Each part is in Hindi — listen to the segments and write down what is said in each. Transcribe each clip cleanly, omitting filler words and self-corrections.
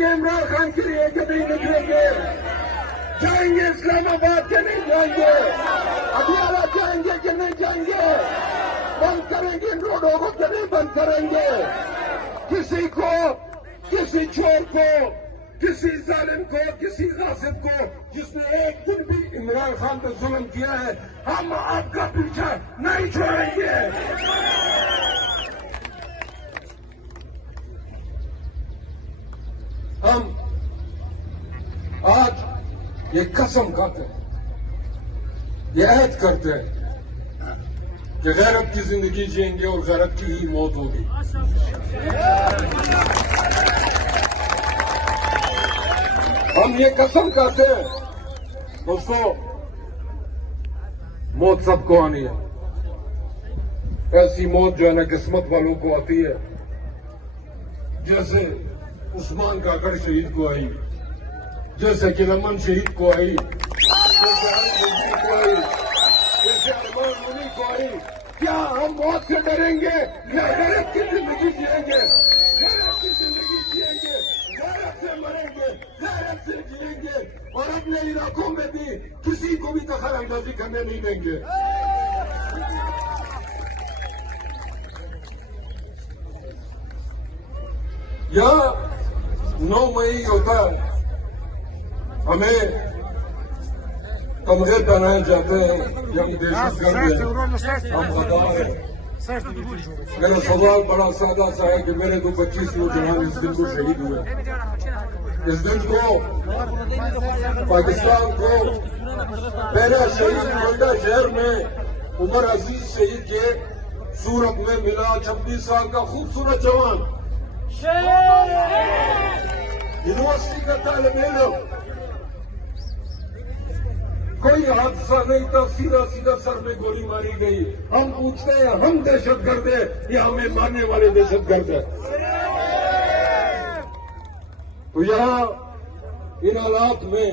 निकलेंगे इमरान खान के लिए कि नहीं निकलेंगे? जाएंगे इस्लामाबाद के नहीं जाएंगे? अदियाला जाएंगे कि नहीं जाएंगे? बंद करेंगे इन रोडों को कि नहीं बंद करेंगे? किसी को, किसी चोर को, किसी जालिम को, किसी गासिब को जिसने एक दिन भी इमरान खान पर जुल्म किया है, हम आपका पीछा नहीं छोड़ेंगे। हम आज ये कसम खाते हैं, ये अहद करते हैं कि गैरत की जिंदगी जिएंगे और गैरत की ही मौत होगी। हम ये कसम खाते हैं दोस्तों, मौत सबको आनी है। ऐसी मौत जो है ना किस्मत वालों को आती है, जैसे उस्मान काकड़ शहीद को आई, जैसे कि लमन शहीद को आई, जैसे अली को आई, जैसे अरमान मुनी को आई। क्या हम मौत से डरेंगे या गैरत की जिंदगी जिएंगे? गैरत की जिंदगी जिएंगे, गैरत से मरेंगे, गैरत से जिएंगे और अपने इलाकों में भी किसी को भी दखल अंदाजी करने नहीं देंगे। यह 9 मई होता है, हमें तमगे पहनाए जाते हैं कि हम दहशतगर्द हैं, हम गद्दार हैं। मेरा सवाल बड़ा सादा सा है कि मेरे तो 25 नौजवान इस दिन को शहीद हुए। इस दिन को पाकिस्तान को पहला शहीद नोएडा शहर में उमर अजीज शहीद के सूरत में मिला। 26 साल का खूबसूरत जवान, यूनिवर्सिटी का तालिब इल्म, कोई हादसा नहीं था, सीधा सीधा सर में गोली मारी गई। हम पूछते हैं हम दहशतगर्द हैं या हमें मारने वाले दहशतगर्द हैं? तो यहाँ इन हालात में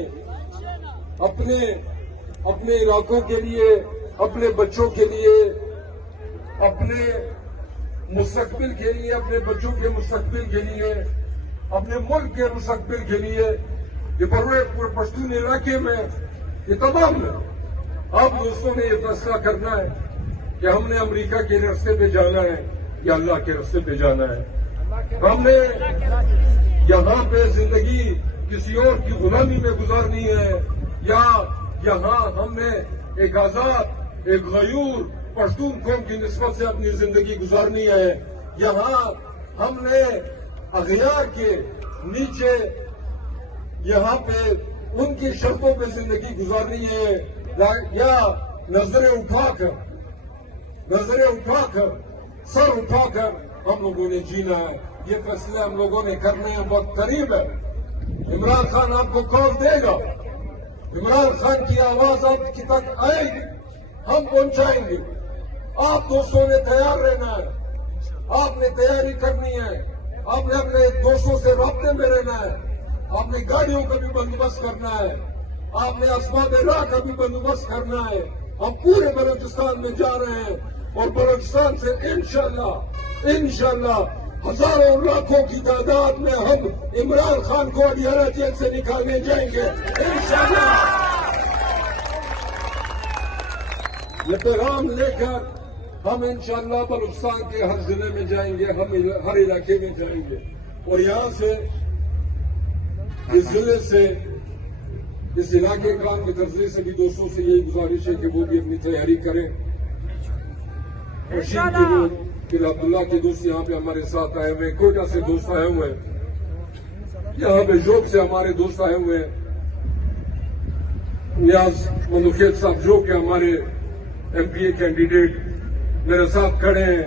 अपने इलाकों के लिए, अपने बच्चों के लिए, अपने मुस्तकबिल के लिए, अपने बच्चों के मुस्तकबिल के लिए, अपने मुल्क के मुस्तकबिल के लिए ये पूरे पश्तून इलाके में ये तमाम अब दोस्तों ने ये फैसला करना है कि हमने अमेरिका के रास्ते पे जाना है या अल्लाह के रास्ते पे जाना है। हमने यहाँ पे जिंदगी किसी और की गुलामी में गुजारनी है या यहाँ हमने एक आजाद, एक गयूर पश्तून कौम की निस्बत से अपनी जिंदगी गुजारनी है। यहाँ हमने अगयार के नीचे यहाँ पे उनकी शर्तों पे जिंदगी गुजारनी है या नजरें उठाकर, सर उठाकर हम लोगों ने जीना है। ये फैसले हम लोगों ने करने हैं, बहुत करीब है। इमरान खान आपको खौफ देगा, इमरान खान की आवाज आपकी तक आएगी, हम पहुंचाएंगे। आप दोस्तों ने तैयार रहना है, आपने तैयारी करनी है, आपने अपने दोस्तों से राब्ते में रहना है, आपने गाड़ियों का भी बंदोबस्त करना है, आपने अस्बाब राह का भी बंदोबस्त करना है। हम पूरे बलूचिस्तान में जा रहे हैं और बलूचिस्तान से इंशाल्लाह हजारों लाखों की तादाद में हम इमरान खान को अदियाला जेल से निकालने जाएंगे इंशाल्लाह। ये पैगाम लेकर हम इंशाल्लाह बलूचिस्तान के हर जिले में जाएंगे, हम हर इलाके में जाएंगे और यहाँ से इस जिले से, इस इलाके का के दर्जे से भी दोस्तों से यही गुजारिश है कि वो भी अपनी तैयारी करें। रशीद के लोग, फिर अब्दुल्ला के दोस्त यहाँ पे हमारे साथ आए हुए, कोयटा से दोस्त आए हुए हैं, यहाँ पे जोक से हमारे दोस्त आए हुए हैं, नियाज मलुखेत साहब जो कि हमारे MPA कैंडिडेट मेरे साथ खड़े हैं।